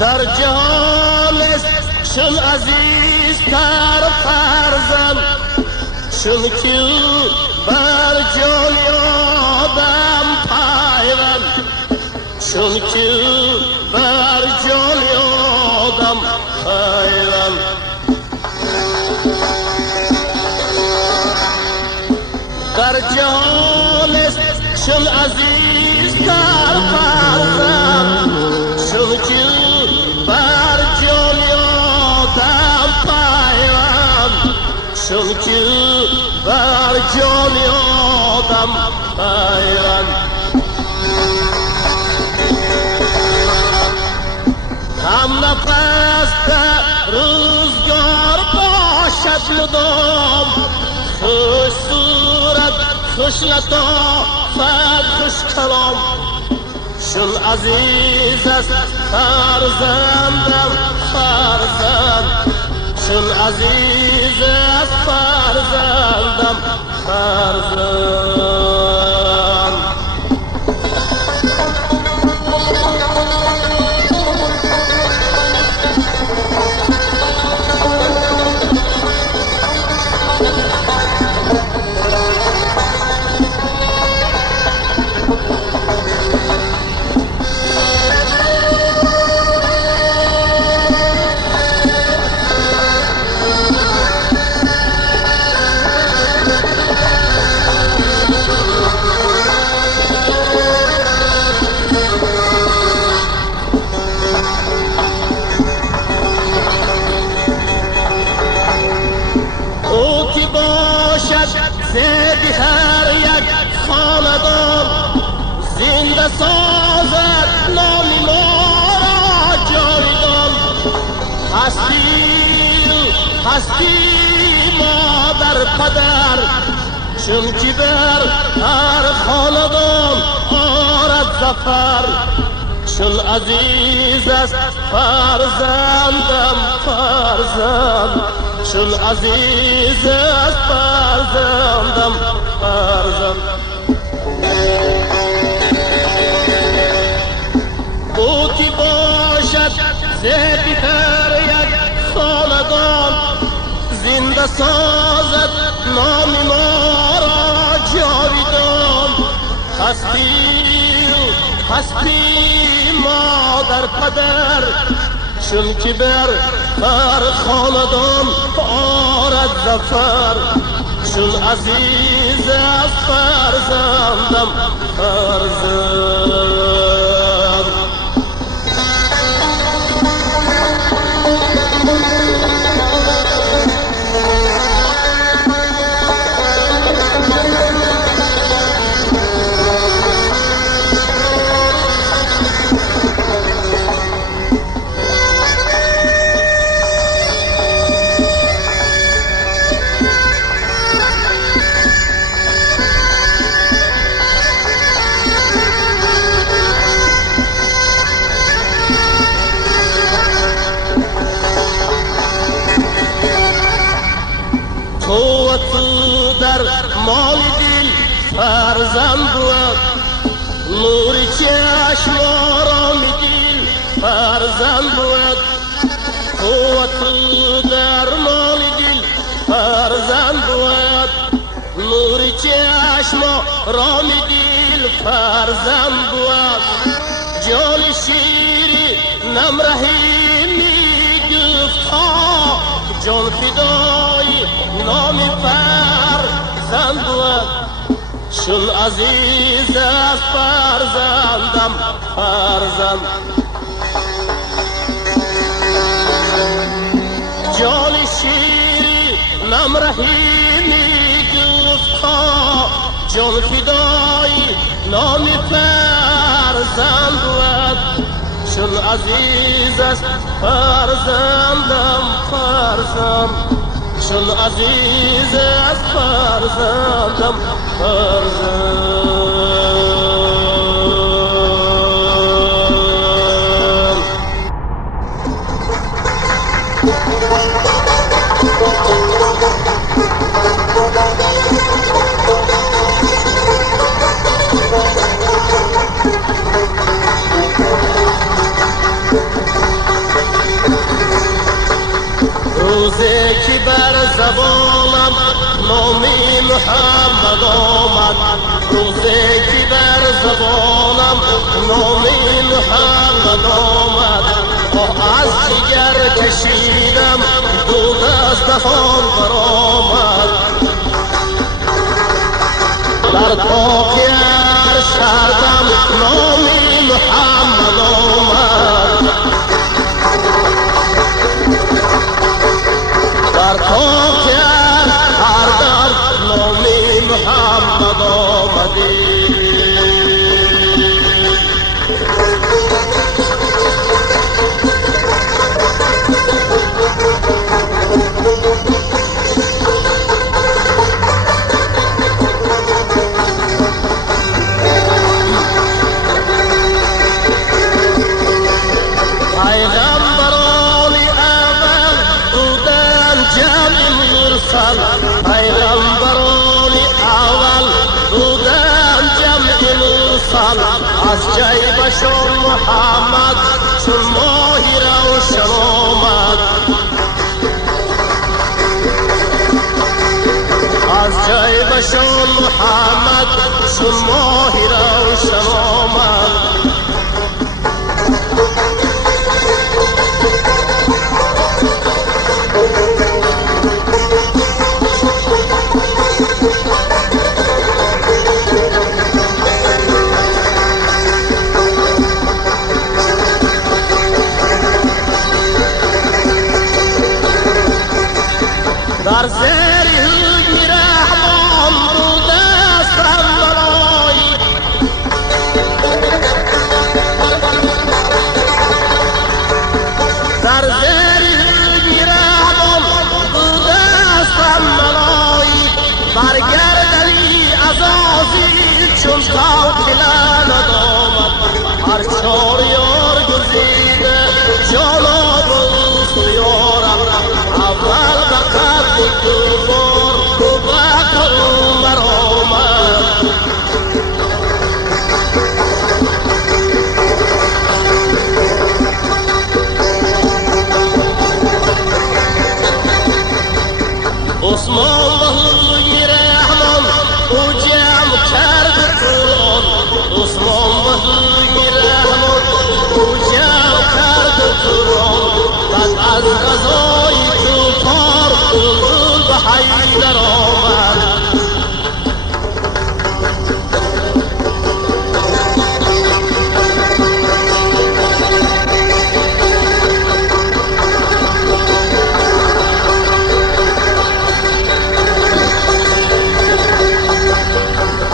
در جهان شل عزیز تر فرزند چون که بر جان آدم پیوند چون که بر جان آدم پیوند در جهان چون عزیز تر فرزند چون که بر جان آدم پیوند چون که بر جان آدم پیوند هم نفس در روزگار باشد مدام خوش صورت خوش لطافت خوش کلام چون عزیز است فرزندم فرزند چون عزیز است فرزندم فرزند زیدی هر یک خاندان زنده سازد نامی ما را جاودان هستی مادر پدر چون که بر هر خاندان آرد ظفر چون عزیز است فرزندم فرزند چون عزیز است فرزندم فرزند بوتی باشد زیدی هر یک خاندان زنده سازد نام ما را جاودان هستی مادر پدر چون که بر هر خاندان آرد ظفر چون عزیز است فرزندم فرزند تو در مال دل فرزند بود نور چشم آرام دل فرزند بود تو در مال دل فرزند بود نور چشم آرام دل فرزند بود جان شیری نمرهی می گفت جان فدای نام فرزند بود چون عزیز است فرزندم فرزند جان شیری نمرهی می گفت جان فدای نام فرزند بود چون عزیز است فرزندم فرزند چون عزیز است فرزندم فرزند روزی که بر زبانم نامی محمد آمد، روزی که بر زبانم نامی محمد آمد، از جگر کشیدم دود از دهان برآمد. در طاق ارشدم نامی محمد آمد، در طاق ارشدم نامی محمد آمدی. پیغمبران اول بودن جمع مرسل، از جیبشون محمد چون ماهی روشن آمد، از جیبشون محمد چون ماهی روشن آمد. در زیر حکم رحمان بود استم برای، در زیر حکم رحمان بود استم برای، برگردنی عزازی چون تاکلند آمد، هر چار یار گزیده جانا دوست یارم، اول بقد دوبار و بعد عمر آمد. عثمان بهوی رحمان او جمع کرد قرآن، عثمان بهوی رحمان او جمع کرد قرآن، بعد از غزای توفار اون به حیدر آمد.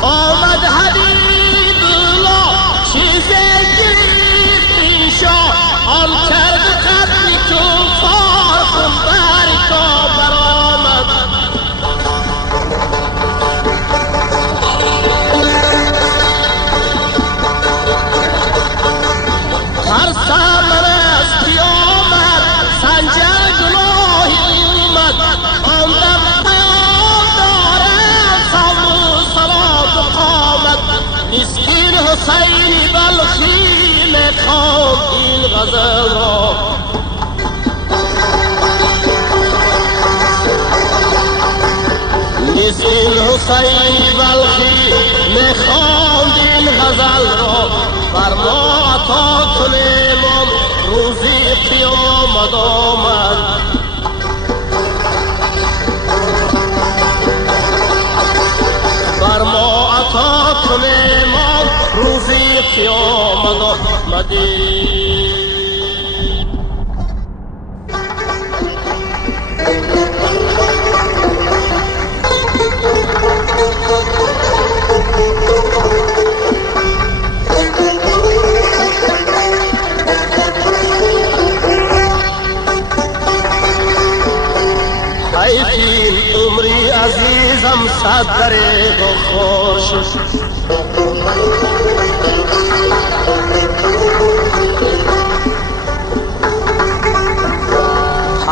آمد حبیب الله چیزی گرفت این شاه، آن کرد قتل توفار خون بریکا برآمد. هر سمر از قیامت سنجر گناهی اومد، آن دم پیام دارد صبر و صلات و قامت. مسکین حسین بلخی میخواند این غزل را، مسکین حسین بلخی میخواند این غزل را، بر ما عطا کن امام روزی قیامت آمد. بر ما عطا کن امام روزی قیامت آمدی. حیفین عمری عزیزم صد دریغ و خور شد،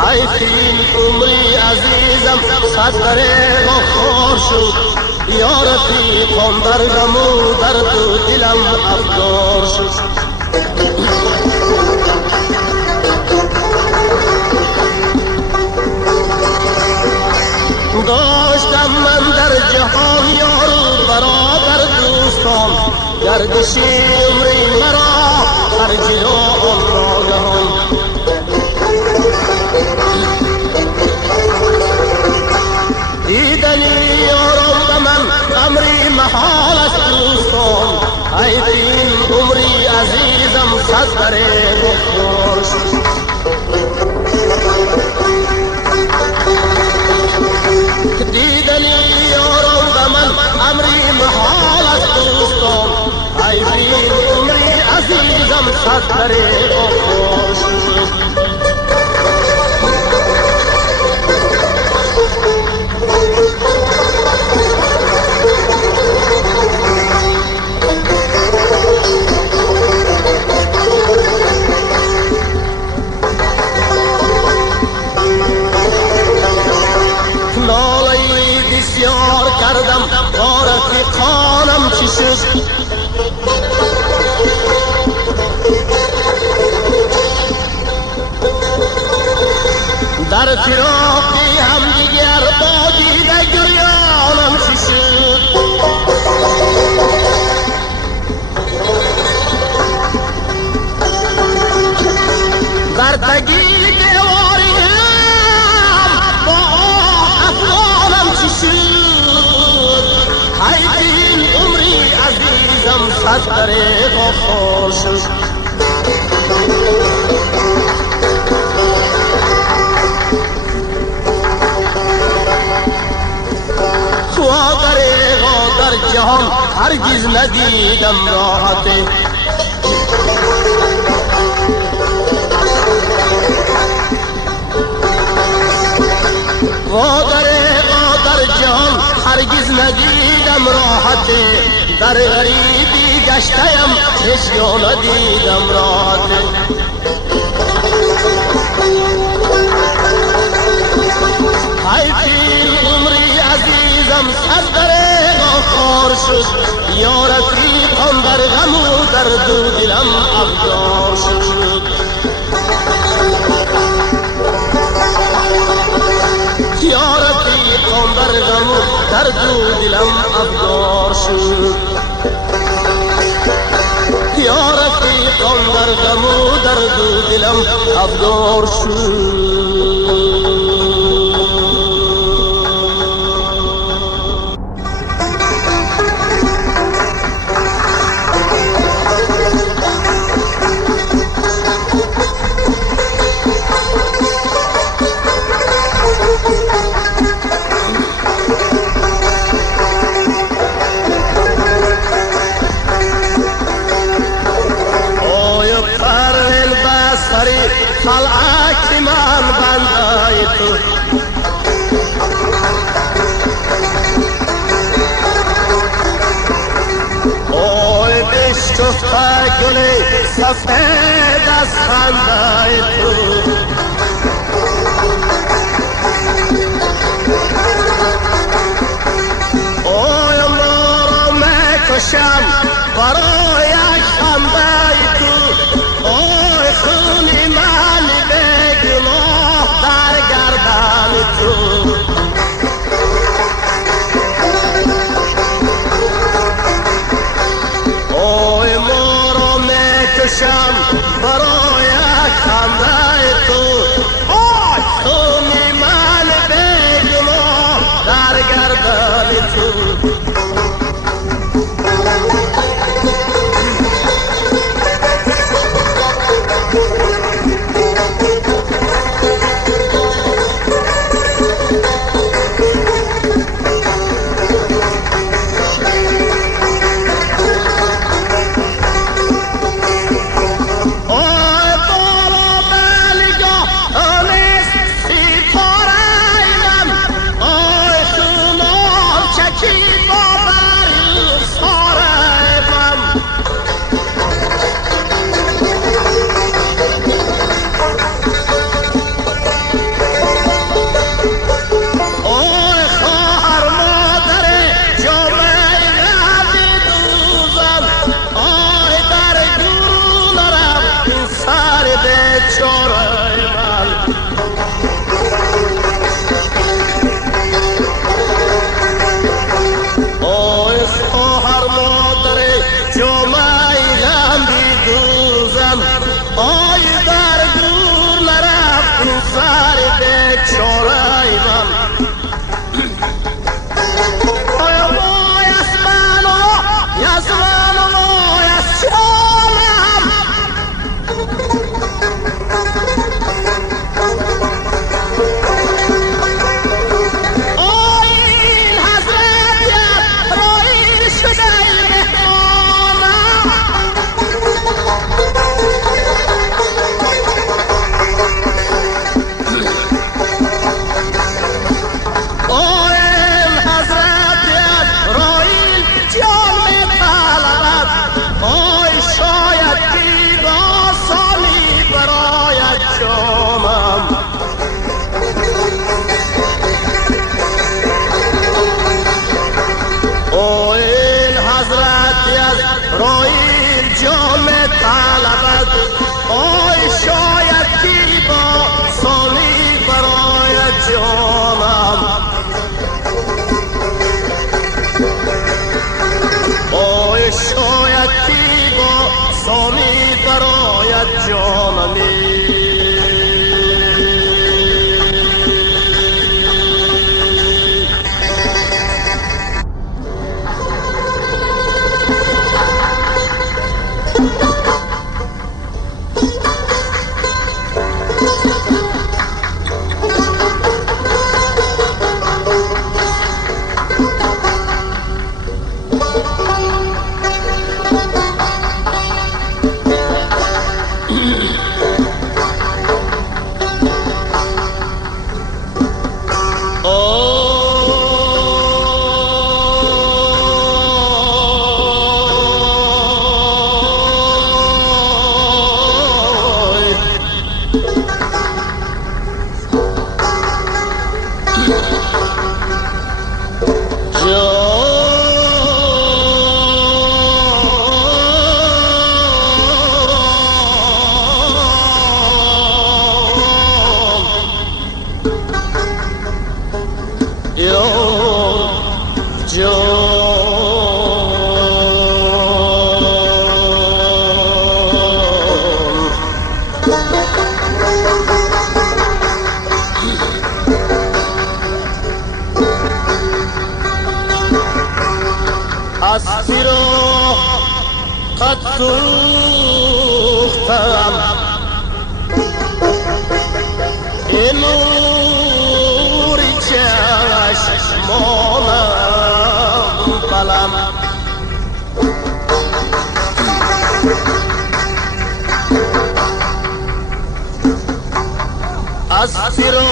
حیفین عمری عزیزم صد دریغ و خور شد، یا رفیقم در غم و درد و دلم افگار شد. گردش عمری مرا خرج آن ناگهان دیدنی یارم به من امری محال است دوستان ای دین عمری عزیزم صد بره بخور شد دیدنی یارم به من امری محال است دوستان ای دین عمری عزیزم صد بره بخور شد بسیار کردم غارت قانم چی شد در فراقی هم دیگر با دیده گریانم چی شد در تگی دیواری هم با افغانم چی شد ای دین عمری عزیزم صد بره غفار شد خواهرها در جهان هرگز ندیدم راحته خواهرها در جهان هرگز ندیدم راحته در غریبی گشتیم هیچ یا ندیدم راحته ای دین عمری عزیزم صد بره غفار شد یا رفیقم در غم و درد و دلم افگار شد یا رفیقم در غم و درد و دلم افگار شد یا رفیقم در غم و درد و دلم افگار شد خلعك من بندايتو اوي بشتفتا گلی سفید از خندايتو اوی ما رو میکشم برای خندايتو اوی خونی من بگناه در گردن تو اوی ما رو میکشم برای خنده تو اوی خونی من بگناه در گردن تو Yo در دور نرفت سر بیچاره من وای از من و از من و وای از جانم این حضرت رای شده رای جام طلبت آی شاید کی با سالی برای جامم آی شاید کی با سالی برای جامم اسبی را قد سوختم این نوری چشمانم بلم اسبی را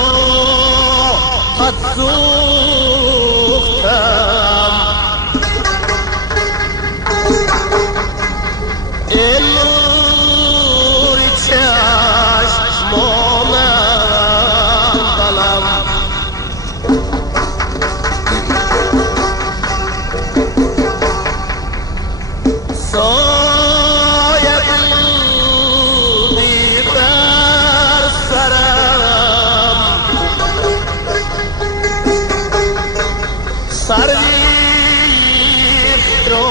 قد سوختم این نوری چشمانم بلم سایه بودی بر سرم سرریخت را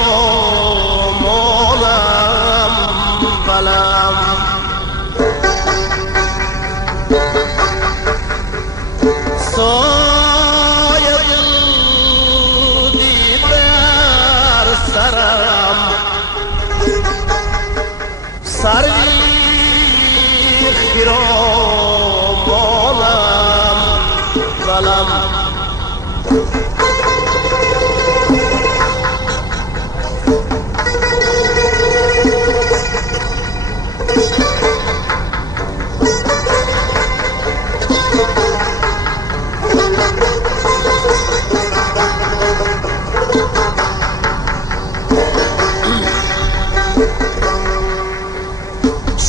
سایه بودی بر سرم سرریختی را مانم بلم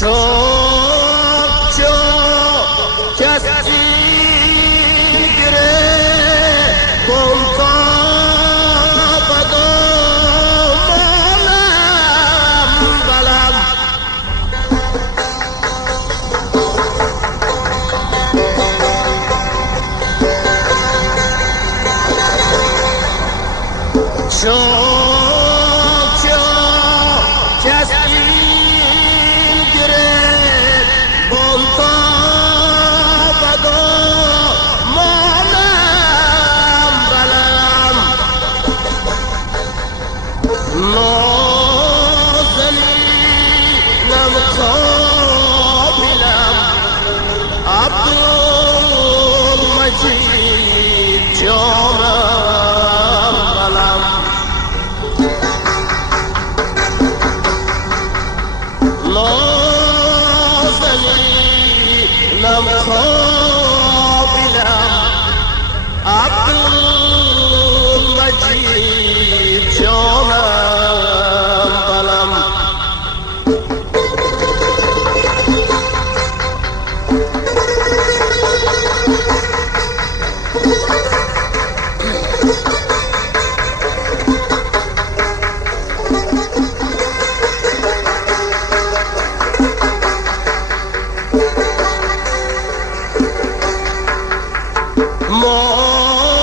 چون کسی گره سنینم خوابیدم عبدالمجید جانم بلم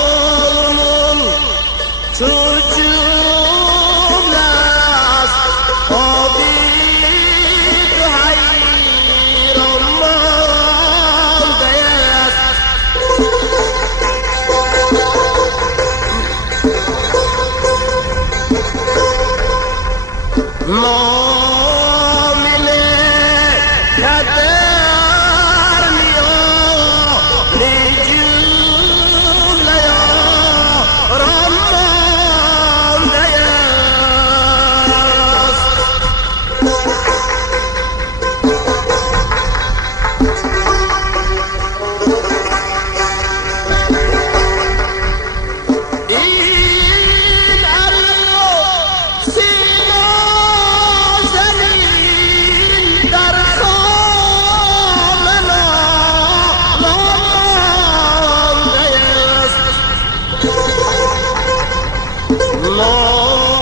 مالمون تو جمله است آبی تو حیران مانده است معامله کدر میانی جمله یاران مانده است این ارو سیما زمین در خام نامانده است نازنینم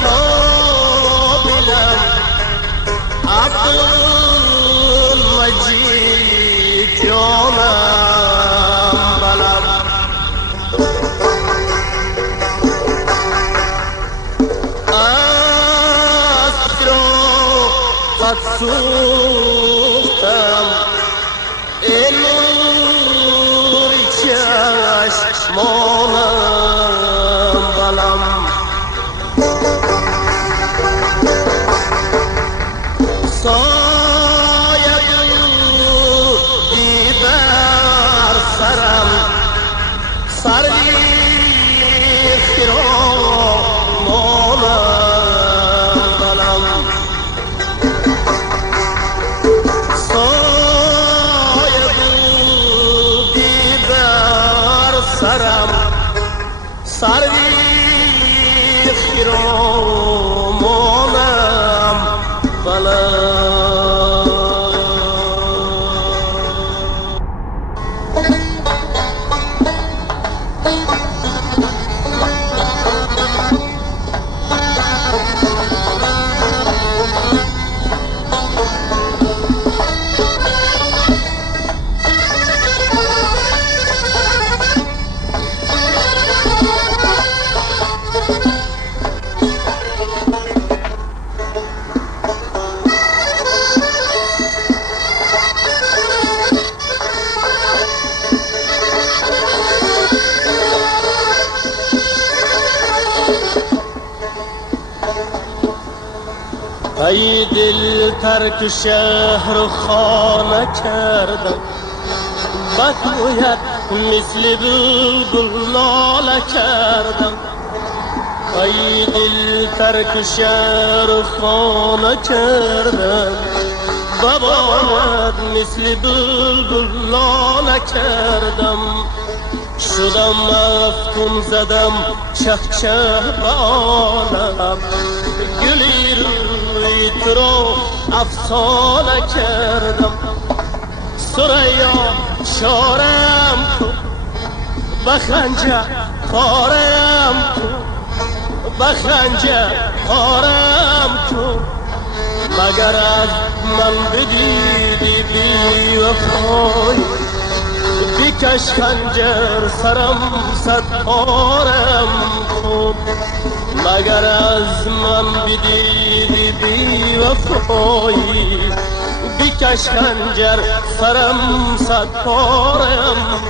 خوابیدم عبدالمجید جانم بلم اسب را قد سوختم ای نوری چشمانم بلم سایه بودی بر سرم سرریختی را مانم بلم سایه بودی بر سرم سرریختی را مانم بلم ای دل ترک شهر و خانه کردم بگوید مثل بلبل ناله کردم ای دل ترک شهر و خانه کردم بباید مثل بلبل ناله کردم شدم مفتون زدم چه چه به عالم گلی روی تو را افسانه کردم ثریا شارم کن بخنجر خارم کن بخنجر خارم کن مگر از من بدیدی بی وفایی بکش خنجر سرم صد پارم کن مگر از من بدیدی بی وفایی بکش خنجر سرم صد پارم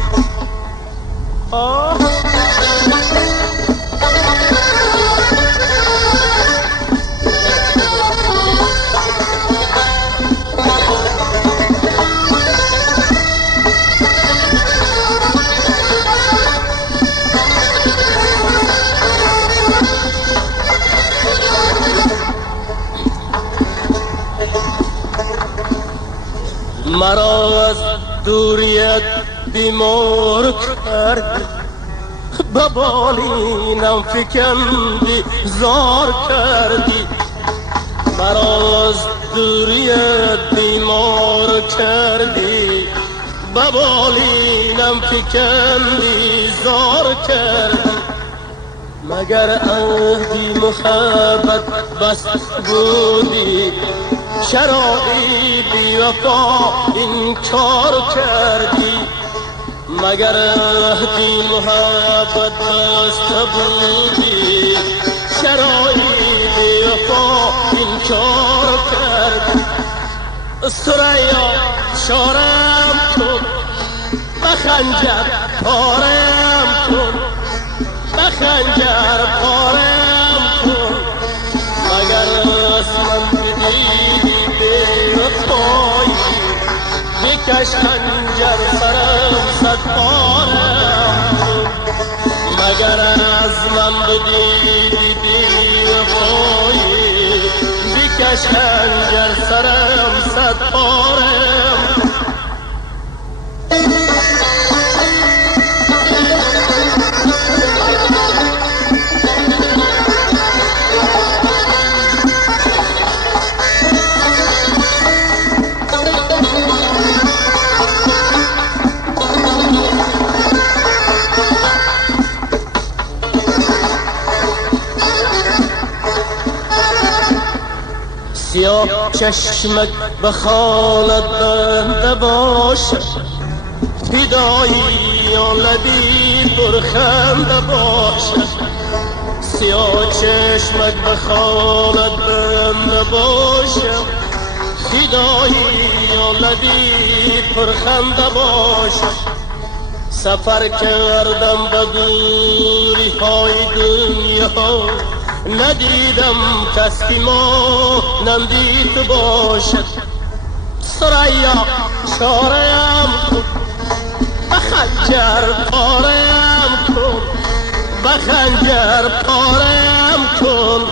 مرا از دوریت بیمار کردی، به بالینم فکندی زار کردی. مرا از دوریت بیمار کردی، به بالینم فکندی زار کردی. مگر عهدی محبت بس بودی، چرایی بی وفا انکار کردی. مگر عهدی محبت بس بودی، چرایی بی وفا انکار کردی. ثریا چارم کن، به خنجر پارم کن، به خنجر پارم کن. مگر از من بدیدی بی وفایی، بکش خنجر سرم صد پارم کن. مگر از من بدیدی بی وفایی، بکش خنجر سرم صد پارم کن. سیاه چشمک به خانت بنده باشد، فدایی آن لبی پرخنده باشد. سیاه چشمک به خانت بنده باشد، فدایی آن لبی پرخنده باشد. سفر کردم به دوری های دنیا، ندیدم کس که ما نمدید باشد. ثریا چارم کن، به خنجر پارم کن، به خنجر پارم کن.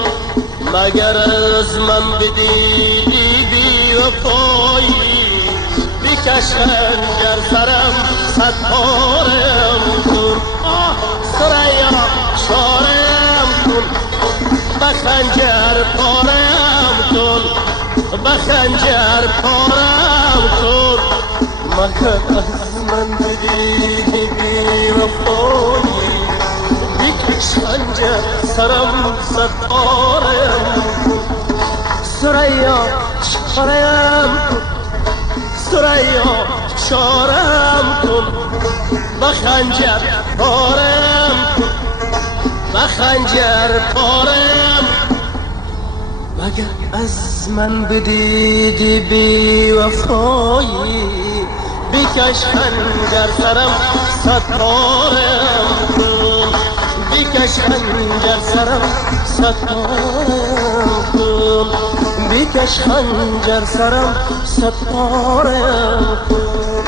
مگر از من بدیدی بی وفایی، بکش خنجر سرم صد پارم کن. ثریا چارم کن، به خنجر پارم کن، به خنجر پارم کن. مگر از من بدیدی بی وفایی، بکش خنجر سرم صد پارم کن. ثریا چارم کن، ثریا چارم کن، به خنجر پارم کن، به خنجر پارم. مگر از من بدیدی بی وفایی، بکش خنجر سرم صد پارم کن، بکش خنجر سرم صد پارم کن، بکش خنجر سرم صد پارم کن،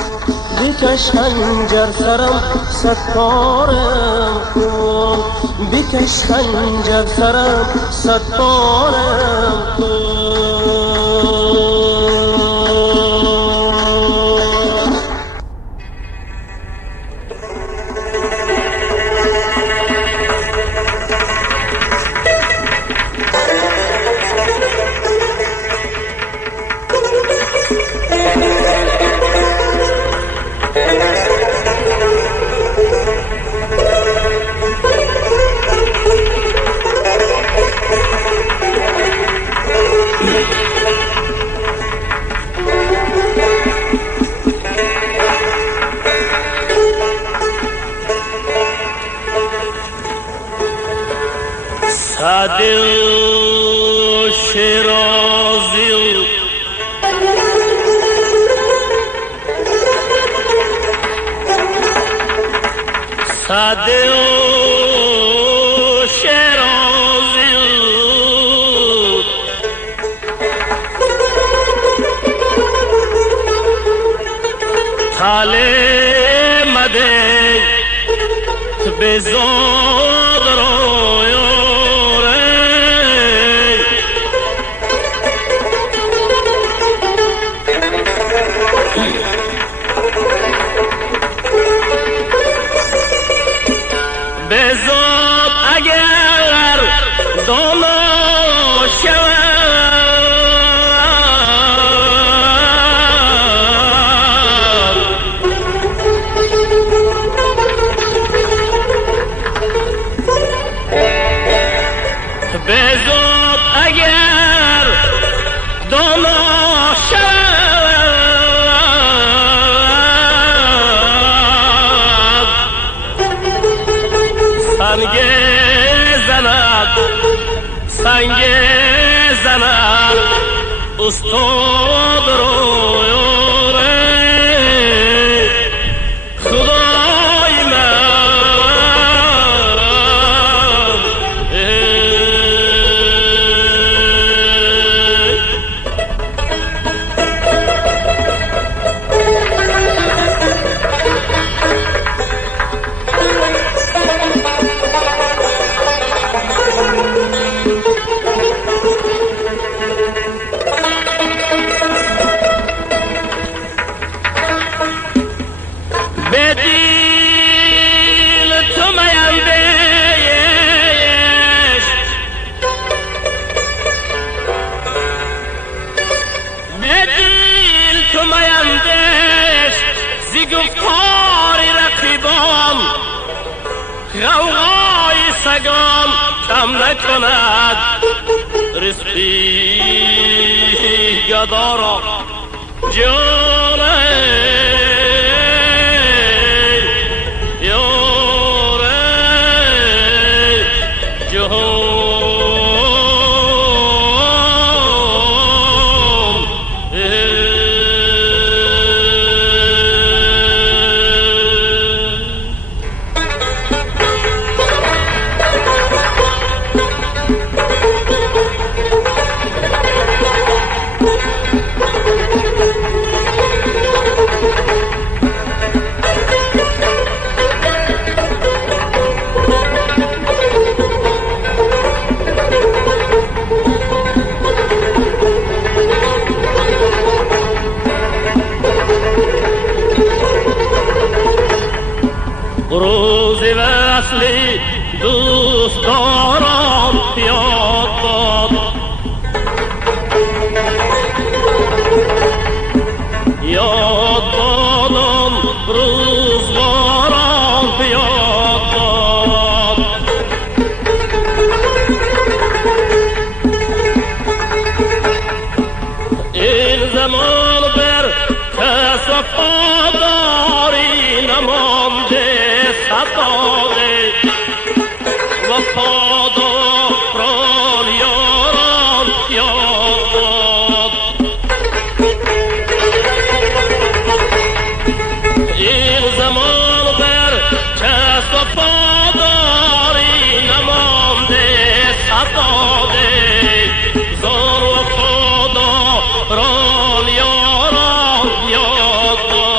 بکش خنجر سرم صد پارم کن، بکش خنجر سرم صد پارم کن. سعدی شیرازی سعدی شیرازی تاله مده به زود روی استاد رو یاره خدای من گفتار رقیبان غوغای سگان کم نکند رزقی گدا را جانه یاره جهان روز وصلی دوستداران یاد باد یاد بادم روزگاران یاد باد این زمان بر کس وفاداری نمانده وفاداران یاران یاد باد این زمان بر کس وفاداری نمانده صداده زان وفاداران یاران یاد باد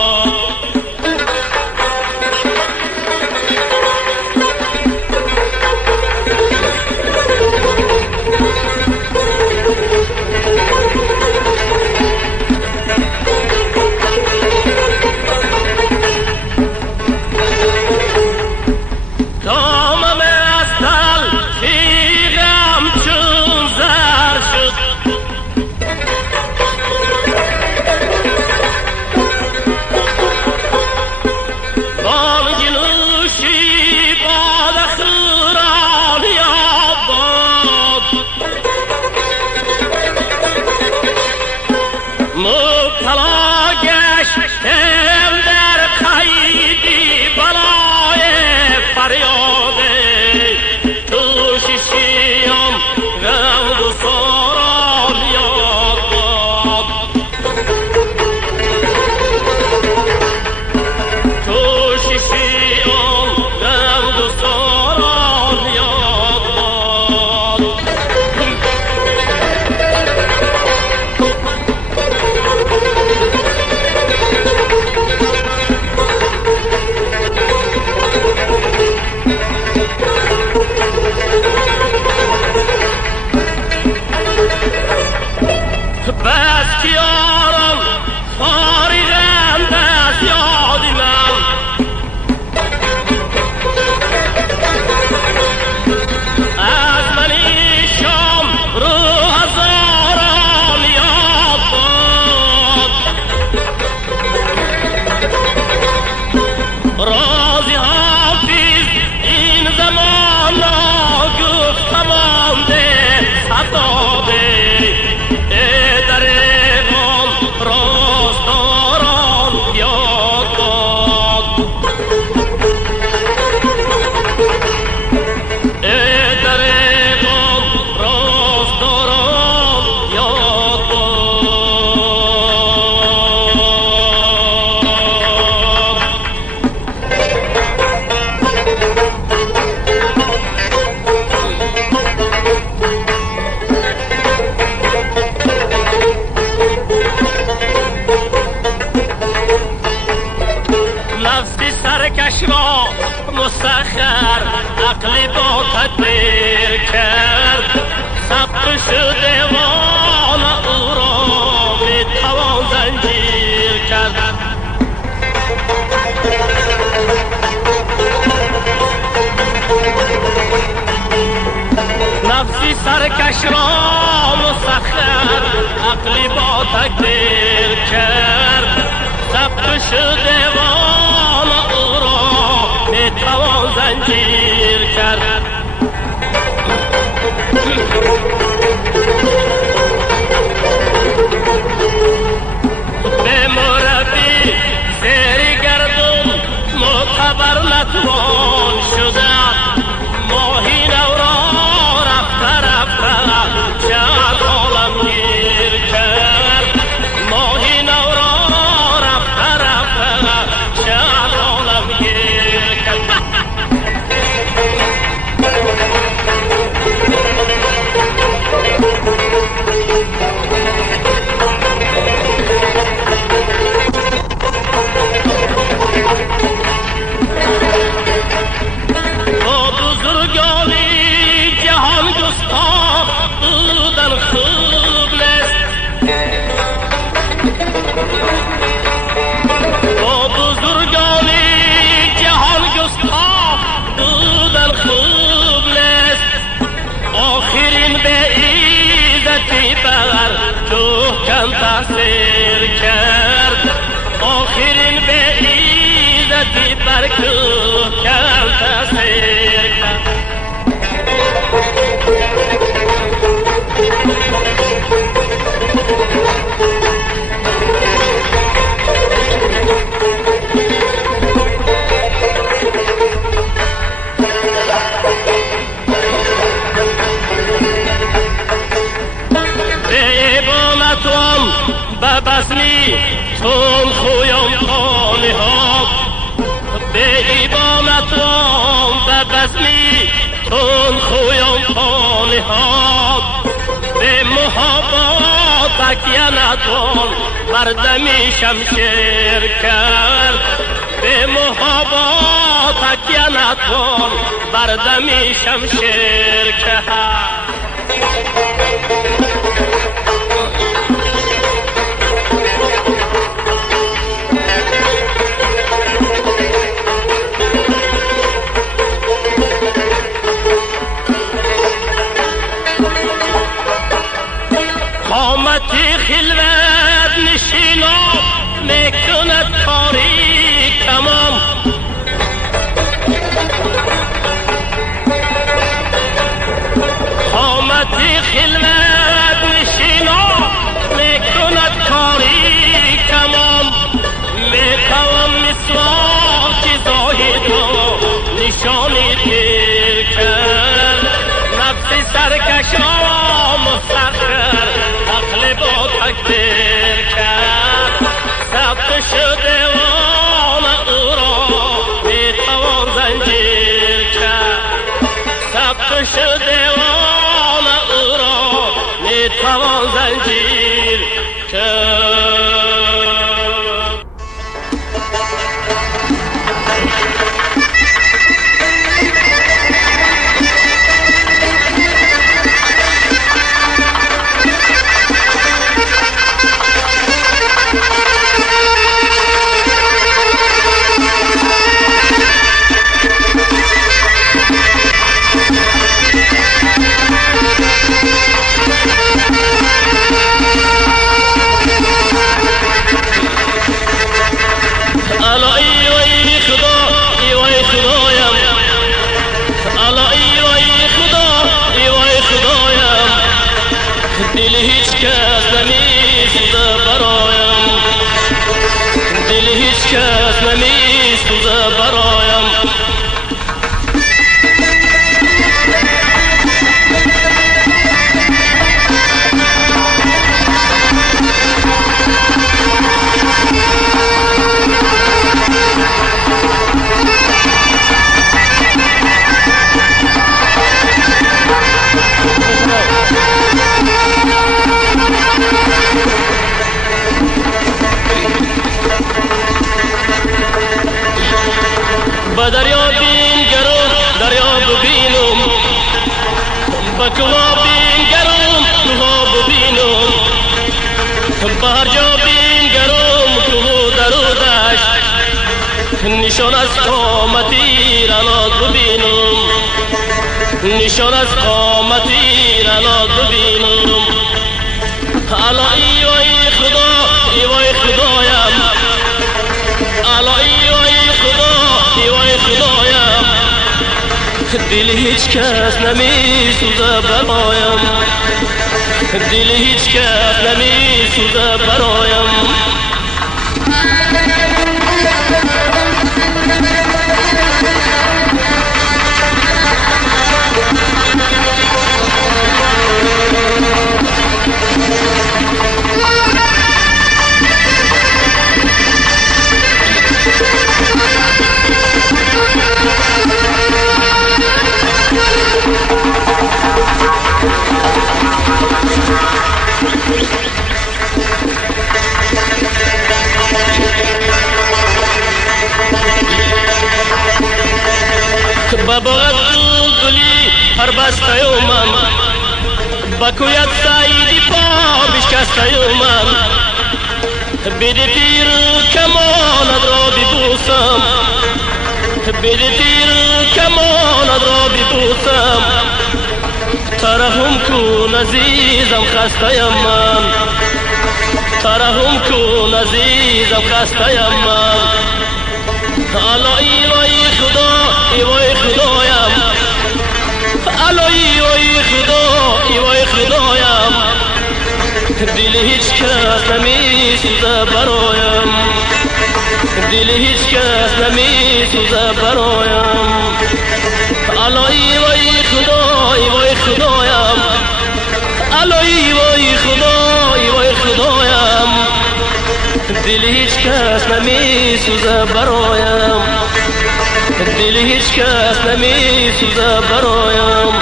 مبتلا گشتم در قیدی بلای فریاده تو شیشیم غم و ساران یاد باد تو شیشیم غم و ساران یاد باد بس که یارم فارغند از یاد من از منیشم رو هزاران یاد باد رازی حافظ این زمان ناگفت مانده صدابه درمان راست مسخر عقلی با تدبیر کرد ثبت شده وان او را میتوان زنجیر کرد نفسی سرکش را مسخر عقلی با تقدیر کرد ثبت شده وان او را میتوان زنجیر کرد به مربی زیر گردون معتبر نتوان شده ماهی نو را رفته رفته شد عالم گیر کرد ماهی نو را رفته رفته شد عالم گیر کرد با بزرگانی جهان گستاخ بودن خوب نیست با بزرگانی جهان گستاخ بودن خوب نیست آخرین به عزتی بر جوکن تاثیر کرد آخرین به عزتی بر جوکن تاثیر کرد به بزمی تون خویم خانه ها به ایبانتون به بزمی تون خویم خانه ها به محبت تکیه نتون بردمی شمشیر کرد به محبت تکیه نتون بردمی شمشیر کرد قامتی خلوت نشینا میکند کاری تمام قامتی خلوت نشینا میکند کاری تمام میتوان مسواک چیزایی تو نشانی پیر کرد نفسی سرکش را مسخر عقل با تقدیر کرد ثبت شده وان او را میتوان زنجیر کرد ثبت شده وان او را میتوان زنجیر کرد کس نمیسوزه برایم وکو بینگرم تو ببینم بهر جا بینگرم تو درودش نشان از قامتی رنات ببینم نشان از قامتی رنات ببینم الا ای خدا ای خدایم الا ای خدا ای خدایم دل هیچ کس نمی سوزه برایم دل هیچ کس نمی سوزه برایم ببغد گلی هر بسته من بکویت سعیدی پا بشکسته من بده پیر کماند را ببوسم بده پیر کماند را ببوسم ترحم کن عزیزم خسته من ترحم کن عزیزم خسته من الا ای خدا ای خدایم الا ای خدا ای خدایم دل هیچ کس نمی سوزه برایم دل هیچ کس نمی سوزه برایم الا ای خدا ای خدایم الا ای خدا ای خدایم دل هیچ کس نمی سوزه برایم دل هیچ کس نمی سوزه برایم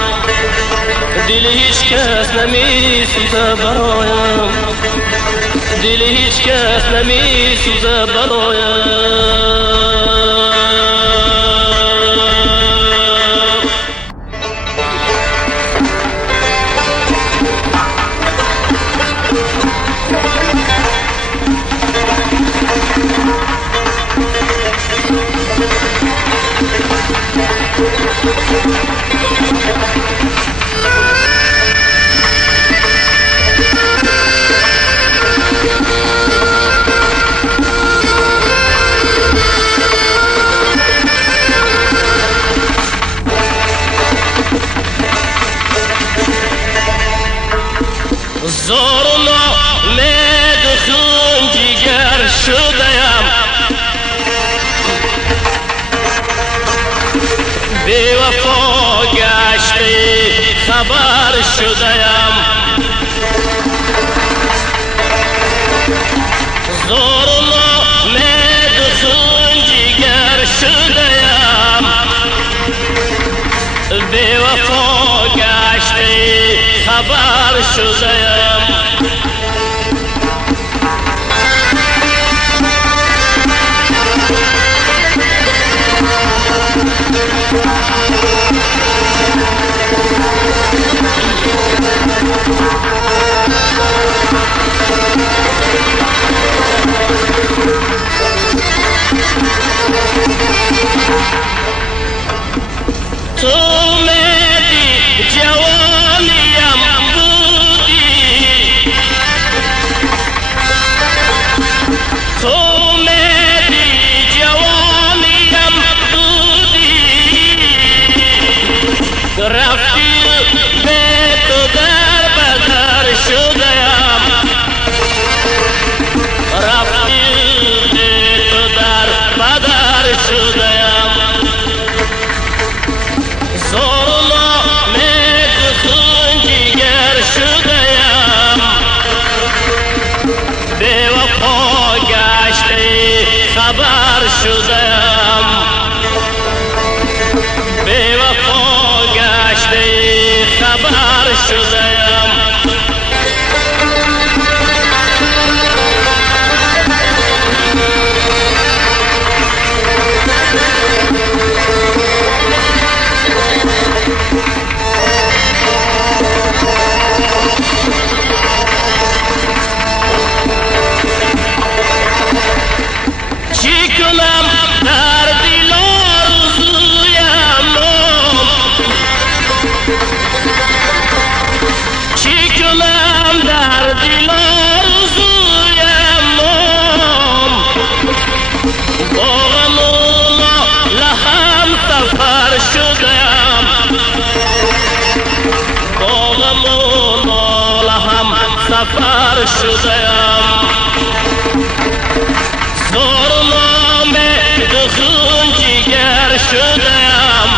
دل هیچ کس نمی سوزه برایم دل هیچ کس نمی سوزه برایم زارنا مدخون جگر شدیم بی وفا گشتی خبر شدیم زارنا مدخون جگر شدیم بی وفا گشتی خبر شدیم تو میدی جوانیم بودی تو میدی جوانیم بودی رفتی به تو در بدر شدیم رفتی به تو در بدر شدیم زارنا مدخون جگر شدیم بی وفا گشتی خبر شدیم بی وفا گشتی خبر شدیم شدم زورنام دخون جگر شدم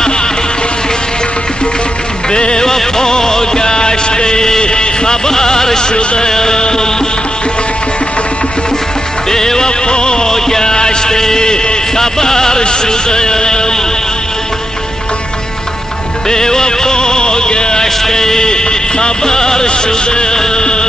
به وفا گشته خبر شدم به وفا گشته خبر شدم به وفا گشته خبر شدم